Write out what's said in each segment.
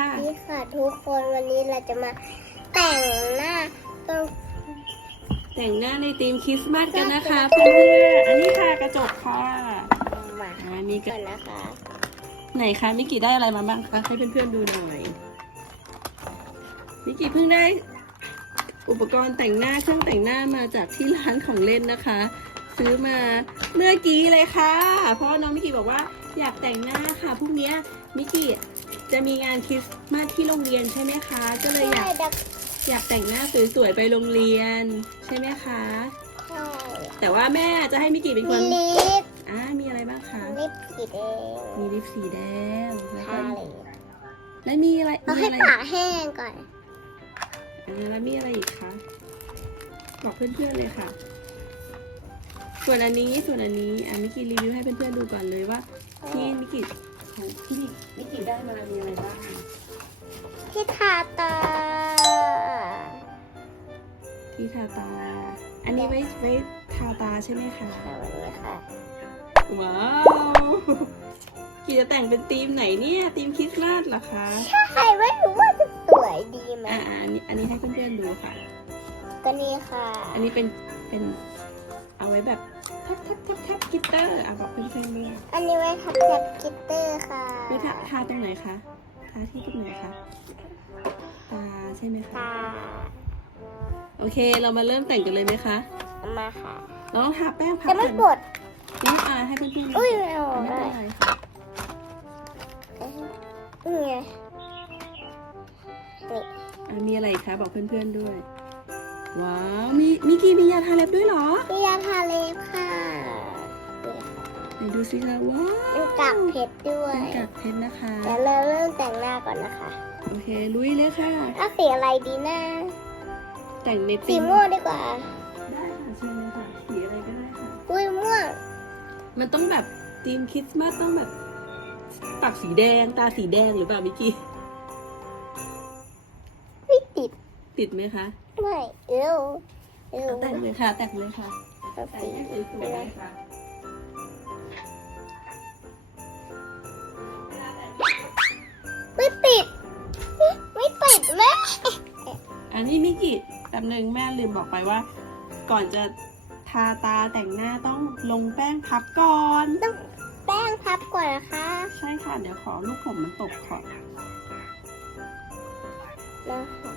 ค่ะ นี่ค่ะทุกคนวันนี้เราจะมาแต่งหน้าต้นแต่งหน้าในธีมคริสต์มาสกันนะคะเพื่อนๆอันนี้ค่ะกระจกค่ะมาอ่ามีกก่ระอนนะคะ ไหนคะมิกกี้ได้อะไรมาบ้างคะให้เพื่อนๆดูหน่อยมิกกี้เพิ่งได้ อุปกรณ์แต่งหน้าเครื่องแต่งหน้ามาจากที่ร้านของเล่นนะคะ ซื้อมาเมื่อกี้เลยค่ะ เพราะว่าน้องมิกกี้บอกว่าอยากแต่งหน้าค่ะพรุ่งเนี้ยมิกกี้ จะมีงานคริสต์มาสที่โรงเรียนใช่ไหมคะ ก็เลยอยากดักอยากแต่งหน้าสวยๆไปโรงเรียนใช่ไหมคะใช่แต่ว่าแม่จะให้มิกกี้เป็นคมีนลิปอ่ามีอะไรบ้างคะลิปสีแดงมีลิปสีแดงแล้วทาก็เลยแล้วมีอะไรเรามีให้อะไรปากแห้งก่อนอ่าแล้วมีอะไรอีกคะบอกเพื่อนๆเลยค่ะ ส่วนอันนี้ส่วนอันนี้อะมิกกี้รีวิวให้เพื่อนๆดูก่อนเลยว่าที่มิก กี้ของที่มิกกี้ได้มามีอะไรบ้างที่ทาตา ที่ทาตา อันนี้ไว้ไว้ทาตาใช่ไหมคะค่ะวันนี้ค่ะ ว้าวกี่จะแต่งเป็นธีมไหนเนี่ยธีมคริสต์มาสเหรอคะใครไม่รู้ว่าจะสวยดีไหมอ่าอันนี้อันนี้ให้เพื่อนๆดูค่ะก็นี่ค่ะ อันนี้เป็นเป็นเอาไว้แบบแทบแทบแทบแทบกิตเตอร์อะบอกเพื่อนๆด้วยอันนี้ไว้ทับแท็บกิตเตอร์ค่ะไม่ทาทาตรงไหนคะทาที่ตรงไหนคะตาใช่ไหมคะ ตาโอเค เรามาเริ่มแต่งกันเลยไหมคะเอามาค่ะเราต้องทาแป้งพับจะไม่กันกดนี่อ่าให้เพื่อนๆอุ้ยไม่เอาไม่ได้เป็นไรค่ะนี่ไงนี่อะมีอะไรอีกคะบอกเพื่อนๆด้วย ว้าว มีมีกี่มียาทาเล็บด้วยเหรอพี่ยาทาเล็บค่ะนี่ค่ะไหนดูสิคะว้าวเป็นกากเพชรด้วยเป็นกากเพชรนะคะเดี๋ยวเราเริ่มแต่งหน้าก่อนนะคะ โอเค ลุยเลยค่ะถ้าสีอะไรดีนะแต่งในสีธีมม่วงดีกว่า ได้ค่ะเชิญเลยค่ะ สีอะไรก็ได้ค่ะอุ้ยม่วง มันต้องแบบธีมคริสต์มาสต้องแบบปากสีแดง ตาสีแดงหรือเปล่ามิกกี้ ติดติดไหมคะไม่เอวเอวเอาแต่งเลยค่ะ แต่งเลยค่ะเอาแต่งสีให้สวยๆเลยค่ะไม่ติด ไม่ติดแม่อันนี้มิกกี้แป๊บนึงแม่ลืมบอกไปว่า ก่อนจะทาตาแต่งหน้าต้องลงแป้งพับก่อน ต้องแป้งพับก่อนนะคะ ใช่ค่ะ เดี๋ยวขอลูกผมมันตกก่อน แล้วค่ะ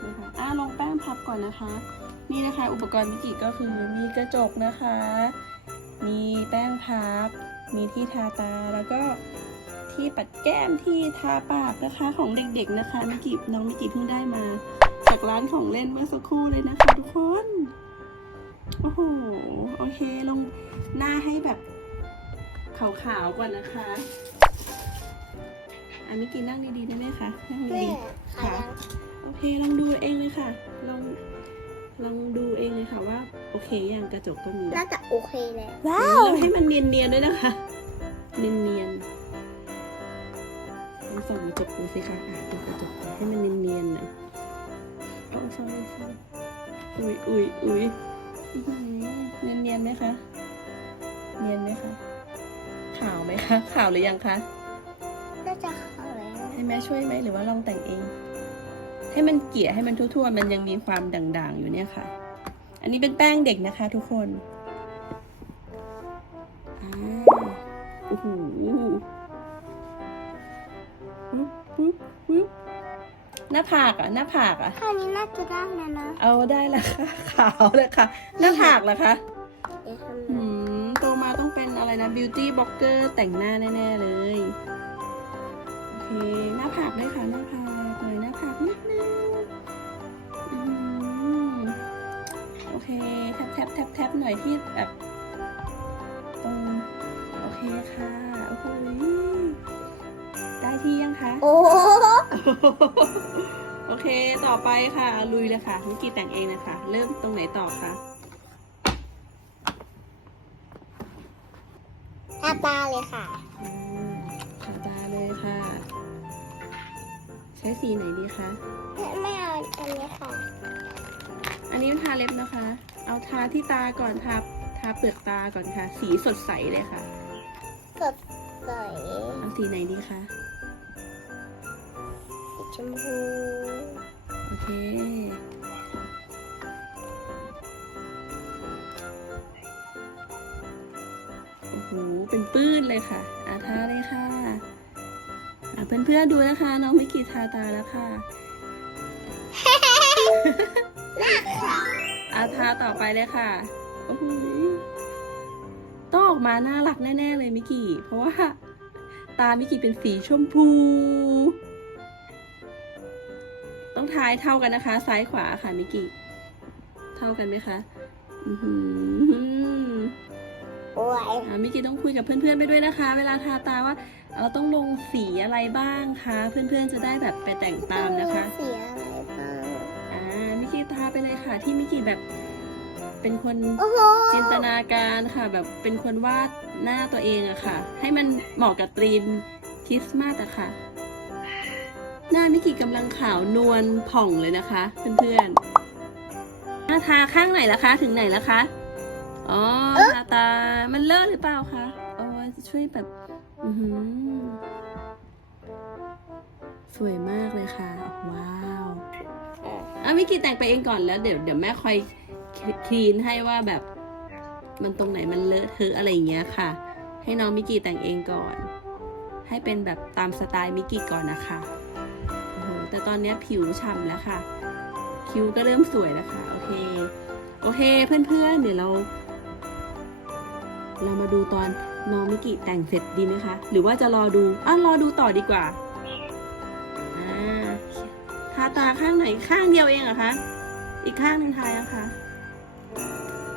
ไหมคะอ่าลงแป้งพับก่อนนะคะ นี่นะคะ อุปกรณ์มิกกี้ก็คือมีกระจกนะคะ มีแป้งพับ มีที่ทาตาแล้วก็ที่ปัดแก้มที่ทาปากนะคะของเด็กๆนะคะมิกกี้น้องมิกกี้เพิ่งได้มา จากร้านของเล่นเมื่อสักครู่เลยนะคะ ทุกคนโอ้โหโอเคลงหน้าให้แบบขาวๆก่อนนะคะ อะมิกกี้นั่งดีๆได้ไหมคะนั่งแม่ดีขายังๆโอเคลองดูเองเลยค่ะลองลองดูเองเลยค่ะว่า โอเคอย่างกระจกก็มีน่าจะโอเคแล้วแล้วให้มันเนียนๆด้วยนะคะเนียนๆลองส่องกระจกดูสิคะอะดูกระจกให้มันเนียนๆหน่อยโอ้ sorry sorry อุ้ยอุ้ยอุ้ยอื้อหือเนียนๆไหมคะ เนียนไหมคะ ขาวไหมคะ ขาวหรือยังคะ ให้แม่ช่วยไหมหรือว่าลองแต่งเอง ให้มันเกลี่ยให้มันทั่วๆ มันยังมีความด่างๆ อยู่เนี่ยค่ะ อันนี้เป็นแป้งเด็กนะคะ ทุกคนอ่าโอ้โหปึ๊บปึ๊บปึ๊บหน้าผากอะ หน้าผากอะท่านี้น่าจะได้แล้วนะเอาได้ละค่ะ ขาวเลยค่ะ หน้าผากเหรอคะเดี๋ยวทอืมโตมาต้องเป็นอะไรนะ beauty blogger แต่งหน้าแน่ ๆ เลยโอเค หน้าผากด้วยค่ะหน้าผากหน่อยหน้าผากนิดนึงอืมโอเคแทบแทบแทบแทบหน่อยที่แบบตรงโอเคค่ะโอ้โหได้ที่ยังคะำโอ้โหโอเคต่อไปค่ะ ลุยเลยค่ะมิกกี้แต่งเองนะคะ เริ่มตรงไหนต่อคะทาตาเลยค่ะอ่าทาตาเลยค่ะ ใช้สีไหนดีคะ ไม่เอาอันนี้ค่ะ อันนี้ทาเล็บนะคะ เอาทาที่ตาก่อนทาทาเปลือกตาก่อนค่ะ สีสดใสเลยค่ะ สดใสเอาสีไหนดีคะอชมพูโอเค โอ้โห เป็นปื้นเลยค่ะอาทาเลยค่ะอะ เพื่อนๆดูนะคะ น้องมิกกี้ทาตาแล้วค่ะอาทาต่อไปเลยค่ะโอ้โหต้องออกมาน่ารักแน่ ๆ เลยมิกกี้เพราะว่า ตามิกกี้เป็นสีชมพู ต้องทายเท่ากันนะคะ ซ้ายขวาค่ะมิกกี้เท่ากันไหมคะอือหือโอ้ยอ่ามิกกี้ต้องคุยกับเพื่อนๆไปด้วยนะคะ เวลาทาตาว่า เราต้องลงสีอะไรบ้างคะ เพื่อนๆจะได้แบบไปแต่งตามนะคะเสียอะไรบ้างอ่ามิกกี้ทาไปเลยค่ะ ที่มิกกี้แบบเป็นคนโอ้โหจินตนาการค่ะ แบบเป็นคนวาดหน้าตัวเองอะค่ะ ให้มันเหมาะกับธีมคริสต์มาสอะค่ะ หน้ามิกกี้กำลังขาวนวลผ่องเลยนะคะ เพื่อนๆหน้าทาข้างไหนละคะ ถึงไหนละคะอ๋อทาตา มันเลอะหรือเปล่าคะโอ้ยช่วยแบบ อือหือสวยมากเลยค่ะ ว้าวอะมิกกี้แต่งไปเองก่อนแล้วเดี๋ยวเดี๋ยวแม่คอยคลีนให้ว่าแบบ มันตรงไหนมันเลอะเทอะอะไรอย่างเงี้ยค่ะ ให้น้องมิกกี้แต่งเองก่อน ให้เป็นแบบตามสไตล์มิกกี้ก่อนนะคะโอ้โหแต่ตอนเนี้ยผิวฉ่ำแล้วค่ะ คิ้วก็เริ่มสวยแล้วค่ะ โอเค โอเคเพื่อนๆเดี๋ยวเรา เรามาดูตอน น้องมิกกี้แต่งเสร็จดีไหมคะ หรือว่าจะรอดูอะรอดูต่อดีกว่าอ่าทาตาข้างไหนข้างเดียวเองเหรอคะ อีกข้างหนึ่งทายังคะ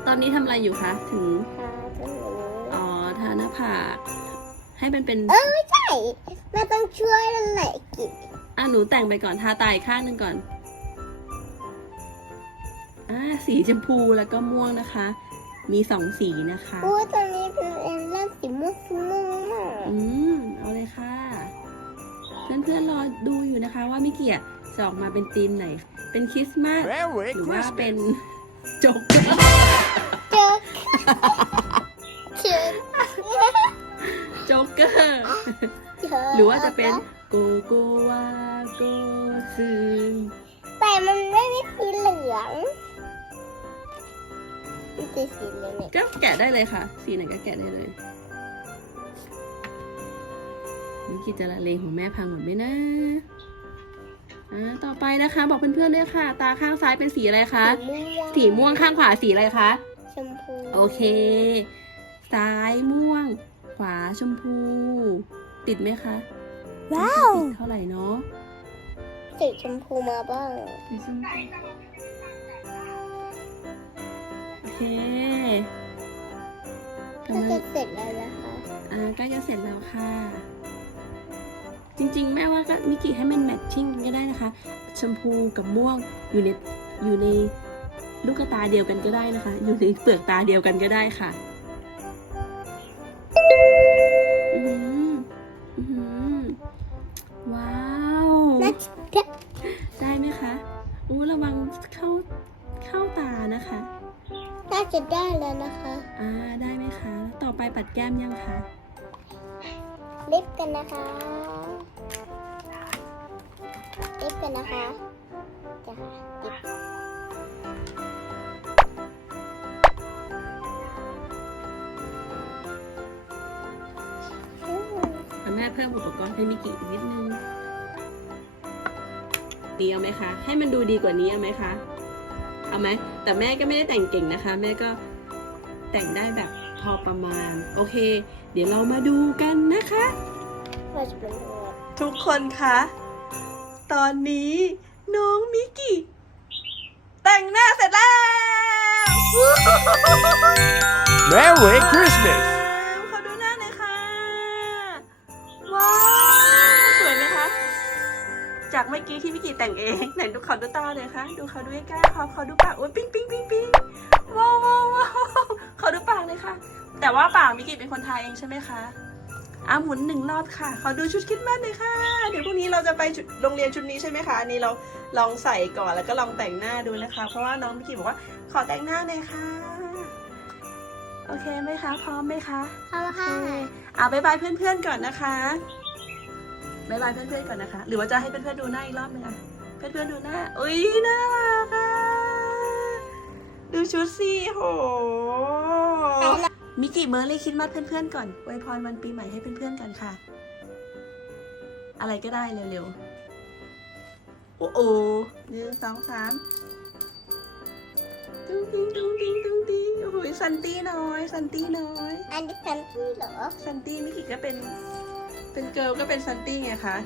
ตอนนี้ทำอะไรอยู่คะ ถึงทาตรงนี้อ๋อ ทาหน้าผากให้มันเป็น เออไม่ใช่แม่ต้องช่วยนั่นแหละกินอะหนูแต่งไปก่อน ทาตาอีกข้างหนึ่งก่อน อ่า สีชมพูแล้วก็ม่วงนะคะ มีสองสีนะคะ อู้ตอนนี้เป็นเอ็นเล่น สีม่วงสีม่วงมากอืมเอาเลยค่ะ เพื่อนๆรอดูอยู่นะคะ ว่ามิเกียจะออกมาเป็นธีมไหน เป็นคริสต์มาส Merry หรือว่าเป็น Christmas. โจ๊กเกอร์เจอเจอโจ๊กเกอร์ เจอหรือว่าจะเป็นโกโกวาโกซึงแต่มันไม่มีสีเหลืองมันจะสีเหลืองเนี่ยก็แกะได้เลยค่ะ สีไหนก็แกะได้เลย มิกิจะละเลงของแม่พังหมดไหมนะอ่าต่อไปนะคะ บอกเพื่อนๆด้วยค่ะ ตาข้างซ้ายเป็นสีอะไรคะสีม่วงสีม่วงข้างขวาสีอะไรคะ ชมพู โอเค ซ้ายม่วง ขวาชมพู ติดไหมคะ ว้าว ติดเท่าไหร่เนาะสีชมพูมาบ้างสีชมพูโอเคกำก็ลังจะเสร็จแล้วนะคะ อ่าใกล้จะเสร็จแล้วค่ะ จริงๆ แม่ว่าก็มิกิให้มันแมทชิ่งกันก็ได้นะคะ ชมพูกับม่วงอยู่ในอยู่ในลูกตาเดียวกันก็ได้นะคะ อยู่ในเปลือกตาเดียวกันก็ได้ค่ะอือหืออือหือว้าวน่าจะได้ไหมคะอู้ระวังเข้าเข้าตานะคะน่าจะได้แล้วนะคะ อ่า ได้ไหมคะ ต่อไปปัดแก้มยังคะ ลิปกันนะคะลิปกันนะคะจะหาลิปอืมอะแม่เพิ่มอุปกรณ์ให้มิกิอีกนิดนึงดีเอาไหมคะ ให้มันดูดีกว่านี้เอาไหมคะ เอาไหม แต่แม่ก็ไม่ได้แต่งเก่งนะคะ แม่ก็แต่งได้แบบ พอประมาณ โอเค เดี๋ยวเรามาดูกันนะคะเราจะเป็นตัวทุกคนคะ ตอนนี้น้องมิกิแต่งหน้าเสร็จแล้ว Merry Christmas. ขอดูหน้าหน่อยค่ะ ว้าวสวยไหมคะ จากเมื่อกี้ที่มิกิแต่งเองไหนดูเขาดูตาเลยคะ ดูเขาดูใกล้ๆเขาเขาดูปากโอ้ยปิ๊งปิ๊งปิ๊งปิ๊งว้าวว้าวว้าวเขาดูปากเลยค่ะ แต่ว่าปากมิกิเป็นคนทายเองใช่ไหมคะอะหมุนหนึ่งรอบค่ะ ขอดูชุดคริดมาสหน่อยค่ะ เดี๋ยวพรุ่งนี้เราจะไปชุดโรงเรียนชุดนี้ใช่ไหมคะ อันนี้เราลองใส่ก่อนแล้วก็ลองแต่งหน้าดูนะคะ เพราะว่าน้องมิกิบอกว่าขอแต่งหน้าหน่อยค่ะ โอเคไหมคะ พร้อมไหมคะเอาละค่ะอ่าบายบายเพื่อนๆก่อนนะคะบายบายเพื่อนๆก่อนนะคะ หรือว่าจะให้เพื่อนๆดูหน้าอีกรอบนึงอะเพื่อนๆดูหน้า อุ้ยน่ารักอะดูชุดสิโห มิกกี้เมอร์รี่คิดมัดเพื่อนๆก่อนอวยพรวันปีใหม่ให้เพื่อนๆกันค่ะ อะไรก็ได้เร็วๆ โอ้โหหนึ่งสองสามตุ้งติ้งตุ้งติ้งตุ้งติ้งโอ้โหซันตี้น้อย ซันตี้น้อย อันนี้กันที่เหรอ ซันตี้มิกกี้ก็เป็น เป็นเกิร์ลก็เป็นซันตี้ไงคะ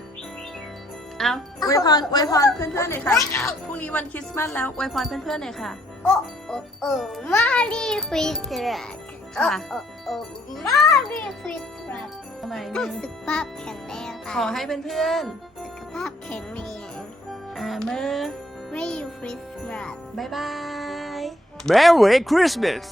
เอาอวยพรอวยพรเพื่อนๆหน่อยค่ะ พรุ่งนี้วันคริสต์มาสแล้วอวยพรเพื่อนๆหน่อยค่ะ โอ้โอ้โอ้มารีคริสต์มาสโอ้ค่ะโอ้โอ้มารีคริสต์มาสทำไมหนึ่งสุขภาพแข็งแรงค่ะขอให้เพื่อนสุขภาพแข็งแรงๆอ่าเมอร์ Merry Christmas บายบาย Merry Christmas!